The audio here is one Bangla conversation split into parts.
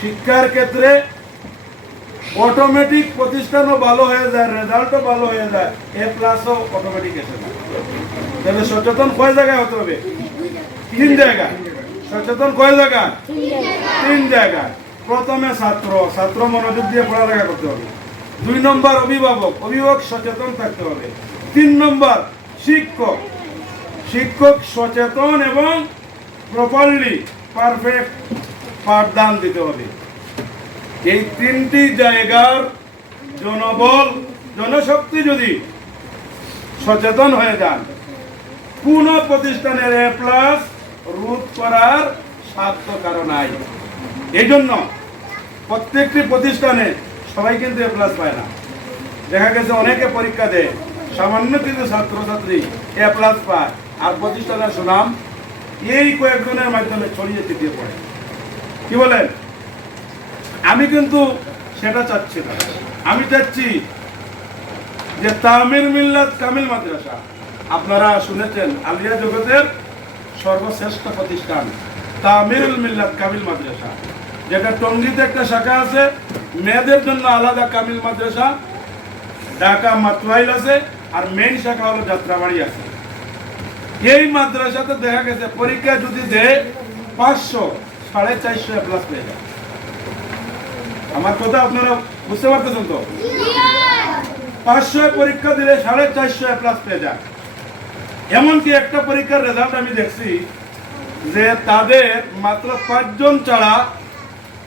শিক্ষার ক্ষেত্রে অটোমেটিক প্রতিষ্ঠানও ভালো হয়ে যায়, রেজাল্টও ভালো হয়ে যায়, এ প্লাসও অটোমেটিক এসে যায়। তাহলে সচেতন কয় জায়গায় হতে হবে? 3 জায়গায়। সচেতন কয় জায়গায়? 3 জায়গায়। প্রথমে ছাত্র মনোযোগ দিয়ে পড়ালেখা করতে হবে। 2 নম্বর অভিভাবক সচেতন থাকতে হবে। 3 নম্বর শিক্ষক সচেতন এবং প্রপারলি পারফেক্ট পাঠদান দিতে হবে। এই 3টি জায়গার জনশক্তি যদি সচেতন হয়ে যান, কোন প্রতিষ্ঠানের এ প্লাস রোধ করার সাধ্য কারণ নাই। এই জন্য প্রত্যেকটি প্রতিষ্ঠানে সবাই কিন্তু এ প্লাস পায় না। দেখা গেছে অনেকে পরীক্ষা দেয়, সামান্য কিছু ছাত্রছাত্রী এ প্লাস পায়, আর প্রতিষ্ঠানের সুনাম এই কয়েকজনের মাধ্যমে ছড়িয়ে ছিটিয়ে পড়ে। কি বলেন? আমি কিন্তু সেটা চাচ্ছি না। আমি চাচ্ছি যে তামিল মিল্লাত কামিল মাদ্রাসা, আপনারা শুনেছেন আলিয়া জগতের সর্বশ্রেষ্ঠ প্রতিষ্ঠান তামিল মিল্লাত কামিল মাদ্রাসা, যেটা টঙ্গীতে একটা শাখা আছে, মেয়েদের জন্য আলাদা কামিল মাদ্রাসা, ঢাকা মাতওয়াইল আছে, আর মেইন শাখা হলো যাত্রাবাড়ি আছে। এই মাদ্রাসাতে দেখা গেছে পরীক্ষা যদি দেয় 500, 450 প্লাস পেয়ে যায়। আমার কথা আপনারা বুঝতে পারতেছেন তো? 500 পরীক্ষা দিলে 450 প্লাস পেয়ে যায়। এমনকি একটা পরীক্ষার রেজাল্ট আমি দেখছি যে তাদের মাত্র 5 জন ছাড়া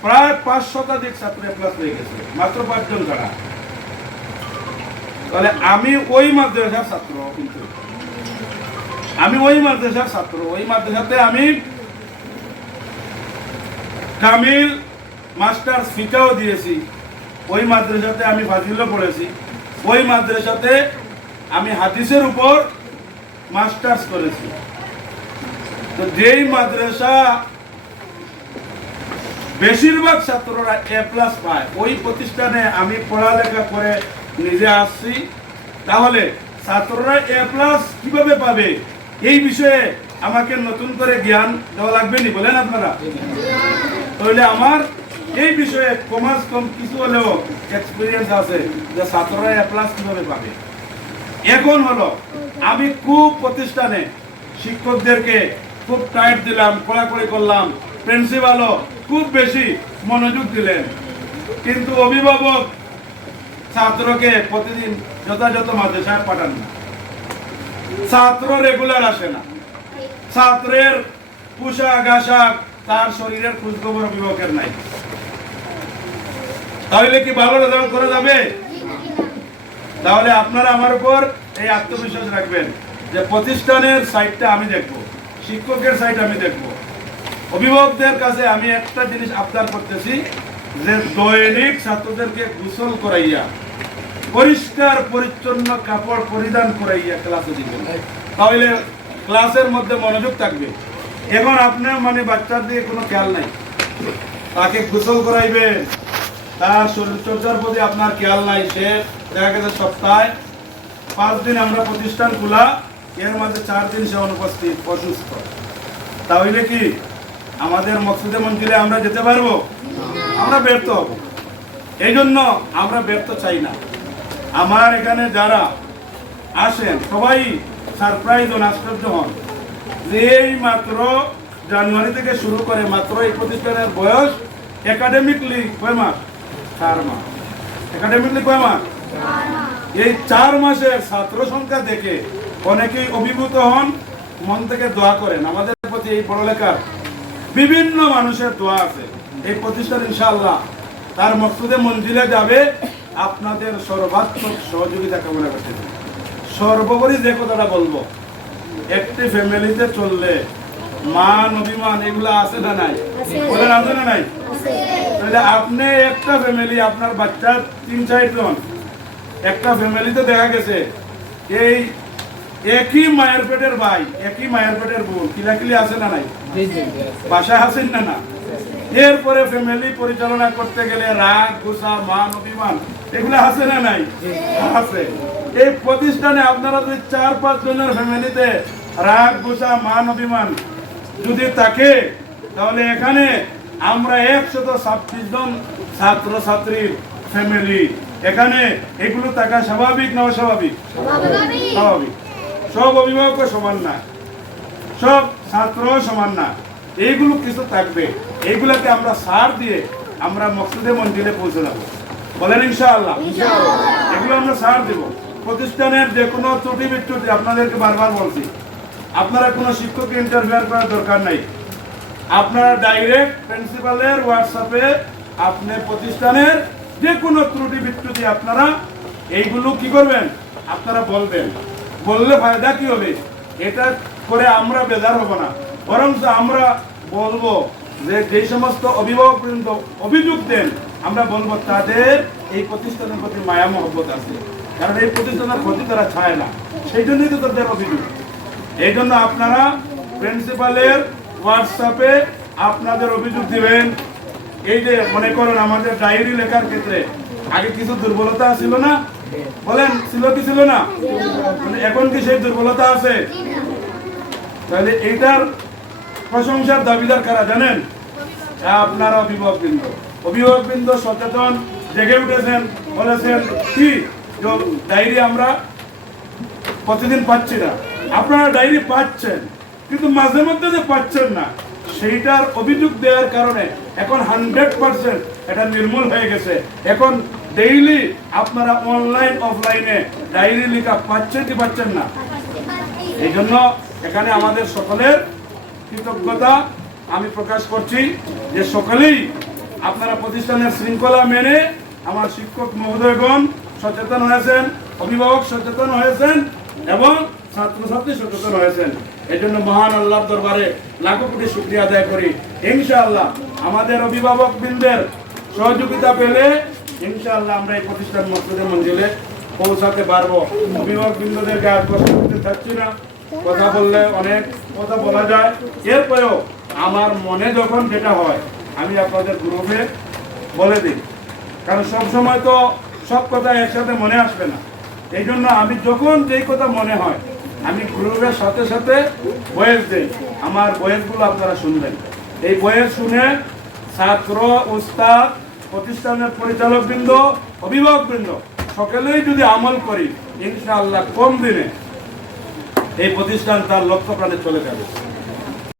প্রায় 5 শতাধিক ছাত্র প্লাস পেয়ে গেছে, মাত্র 5 জন ছাড়া। তাহলে আমি ওই মাদ্রাসার ছাত্র, কিন্তু ওই মাদ্রাসাতে আমি কামিল মাস্টার্স ফিকাও দিয়েছি, ওই মাদ্রাসাতে আমি ফাজিলও পড়েছি, ওই মাদ্রাসাতে আমি হাদিসের উপর মাস্টার্স করেছি। তো যেই মাদ্রাসা বেশিরভাগ ছাত্ররা এ প্লাস পায়, ওই প্রতিষ্ঠানে আমি পড়ালেখা করে নিজে আসছি। তাহলে ছাত্ররা এ প্লাস কিভাবে পাবে এই বিষয়ে আমাকে নতুন করে জ্ঞান দেওয়া লাগবে নি, বলেন আপনারা? তাহলে আমার এই বিষয়ে কমাস কম কিছু হলেও এক্সপিরিয়েন্স আছে যে ছাত্ররা এ প্লাস কিভাবে পাবে। এখন হলো আমি খুব প্রতিষ্ঠানে শিক্ষকদেরকে খুব টাইট দিলাম, কড়াকড়ি করলাম, প্রিন্সিপালও খুব বেশি মনোযোগ দিলেন, কিন্তু অভিভাবক ছাত্রকে প্রতিদিন যথাযথ মাদ্রাসায় পাঠান না। ছাত্র রেগুলার আসে না, ছাত্রের পোশাক আশাক, তার শরীরের খোঁজখবর অভিভাবকের নাই। তাহলে কি ভালো রেজাল্ট করা যাবে? তাহলে আপনারা আমার উপর এই আত্মবিশ্বাস রাখবেন যে প্রতিষ্ঠানের সাইডটা আমি দেখব, শিক্ষকের সাইড আমি দেখব। অভিভাবকদের কাছে আমি একটা জিনিস আবদার করতেছি যে দৈনিক ছাত্রদেরকে গোসল করাইয়া পরিষ্কার পরিচ্ছন্ন কাপড় পরিধান করাইয়া ক্লাসে দিবেন, তাহলে ক্লাসের মধ্যে মনোযোগ থাকবে। এখন আপনার বাচ্চার দিকে কোনো খেয়াল নাই, তাকে গোসল করাইবেন, তার শরীরচর্চার প্রতি আপনার খেয়াল নাই। সে দেখা গেছে সপ্তাহে 5 দিন আমরা প্রতিষ্ঠান খোলা, এর মধ্যে 4 দিন সে অনুপস্থিত, অসুস্থ। তাহলে কি আমাদের মকসুদে মঞ্জিলে আমরা যেতে পারবো? আমরা ব্যর্থ হব। এই জন্য আমরা ব্যর্থ চাই না। আমার এখানে যারা আসেন সবাই সারপ্রাইজ হন, আশ্চর্য হন যে এই মাত্র জানুয়ারি থেকে শুরু করে মাত্র এই প্রতিষ্ঠানের বয়স একাডেমিকলি কয় মাস? 4 মাস। একাডেমিকলি কয় মাস? এই 4 মাসের ছাত্র সংখ্যা দেখে অনেকেই অভিভূত হন, মন থেকে দোয়া করেন। আমাদের প্রতি এই পড়ালেখার বিভিন্ন মানুষের দোয়া আছে। এই প্রতিষ্ঠান ইনশাআল্লাহ তার মকসুদে মঞ্জিলে যাবে, আপনাদের সর্বাত্মক সহযোগিতা কামনা করতে। সর্বোপরি যে কথাটা বলবো, একটি ফ্যামিলিতে চললে মান অভিমান এগুলো আছে না নাই? বলেন আছে না নাই? তাহলে আপনি একটা ফ্যামিলি, আপনার বাচ্চা 3-4 জন, একটা ফ্যামিলিতে দেখা গেছে এই একই মায়ের পেটের ভাই, একই মায়ের পেটের বোন, কিলাকিলি আছে না নাই? বাসায় আছেন না না? এরপরে ফ্যামিলি পরিচালনা করতে গেলে রাগ, গুসা, মান অভিমান এগুলো আছে না নাই? আছে। এই প্রতিষ্ঠানে আপনারা যদি 4-5 জনের ফ্যামিলিতে রাগ, গুসা, মান অভিমান যদি থাকে, তাহলে এখানে আমরা 126 জন ছাত্র ছাত্রীর ফ্যামিলি। এখানে এগুলো থাকা স্বাভাবিক না অস্বাভাবিক? স্বাভাবিক। সব অভিভাবক সমান না, সব ছাত্র সমান না, এইগুলো কিছু থাকবে। এইগুলাকে আমরা সার দিয়ে আমরা মকসুদে মঞ্জিলে পৌঁছে যাবো, বলেন ইনশাআল্লাহ। এগুলো আমরা সার দেব। প্রতিষ্ঠানের যে কোনো ত্রুটি বিচ্যুতি আপনাদেরকে বারবার বলছি, আপনারা কোনো শিক্ষককে ইন্টারফেয়ার করার দরকার নাই। আপনারা ডাইরেক্ট প্রিন্সিপালের হোয়াটসঅ্যাপে আপনি প্রতিষ্ঠানের যে কোনো ত্রুটি বিচ্যুতি আপনারা এইগুলো কি করবেন, আপনারা বলবেন। বললে ফায়দা কি হবে? এটা করে আমরা বেজার হব না, বরং আমরা বলবো যে যে সমস্ত অভিভাবকবৃন্দ অভিযোগ দেন, আমরা বলবো তাদের এই প্রতিষ্ঠানের প্রতি মায়া মহব্বত আছে, কারণ এই প্রতিষ্ঠানের ক্ষতি তারা চায় না, সেই জন্যই তো তাদের অভিযোগ। এই জন্য আপনারা প্রিন্সিপালের হোয়াটসঅ্যাপে আপনাদের অভিযোগ দিবেন। এই যে মনে করেন আমাদের ডায়েরি লেখার ক্ষেত্রে আগে কিছু দুর্বলতা ছিল না, বলেন ছিল কি ছিল না? মানে এখন কি সেই দুর্বলতা আছে? তাহলে এইটার প্রশংসার দাবিদার কারা জানেন? আপনারা অভিভাবকবৃন্দ। অভিভাবকবৃন্দ সচেতন, জেগে উঠেছেন, বলেছেন কি ডায়েরি আমরা প্রতিদিন পাচ্ছি না। আপনারা ডায়েরি পাচ্ছেন, কিন্তু মাঝে মধ্যে যে পাচ্ছেন না, সেইটার অভিযোগ দেওয়ার কারণে এখন 100% এটা নির্মূল হয়ে গেছে। এখন ডেইলি আপনারা অনলাইন অফলাইনে ডায়েরি লেখা পাচ্ছেন কি পাচ্ছেন না? এই জন্য এখানে আমাদের সকলের কৃতজ্ঞতা আমি প্রকাশ করছি যে সকলেই আপনারা প্রতিষ্ঠানের শৃঙ্খলা মেনে আমার শিক্ষক মহোদয়গণ সচেতন হয়েছেন, অভিভাবক সচেতন হয়েছেন এবং ছাত্রছাত্রী সচেতন হয়েছেন। এই জন্য মহান আল্লাহর দরবারে লাখো কোটি শুকরিয়া আদায় করি। ইনশাআল্লাহ আমাদের অভিভাবক বৃন্দের সহযোগিতা পেলে ইনশাআল্লাহ আমরা এই প্রতিষ্ঠান মসজিদে মঞ্জিলে পৌঁছাতে পারবো। অভিভাবক বৃন্দদেরকে আর কষ্ট করতে চাচ্ছি না, কথা বললে অনেক কথা বলা যায়। এরপরেও আমার মনে যখন যেটা হয় আমি আপনাদের গ্রুপে বলে দিই, কারণ সব সময় তো সব কথা একসাথে মনে আসবে না। এই জন্য আমি যখন যেই কথা মনে হয় আমি গ্রুপের সাথে সাথে ভয়েস দিই। আমার ভয়েসগুলো আপনারা শুনবেন। এই ভয়েস শুনে ছাত্র, উস্তাদ, প্রতিষ্ঠানের পরিচালকবৃন্দ, অভিভাবকবৃন্দ সকলেই যদি আমল করি ইনশাআল্লাহ কম দিনে এই প্রতিষ্ঠান তার লক্ষ্য প্রাণে চলে যাবে।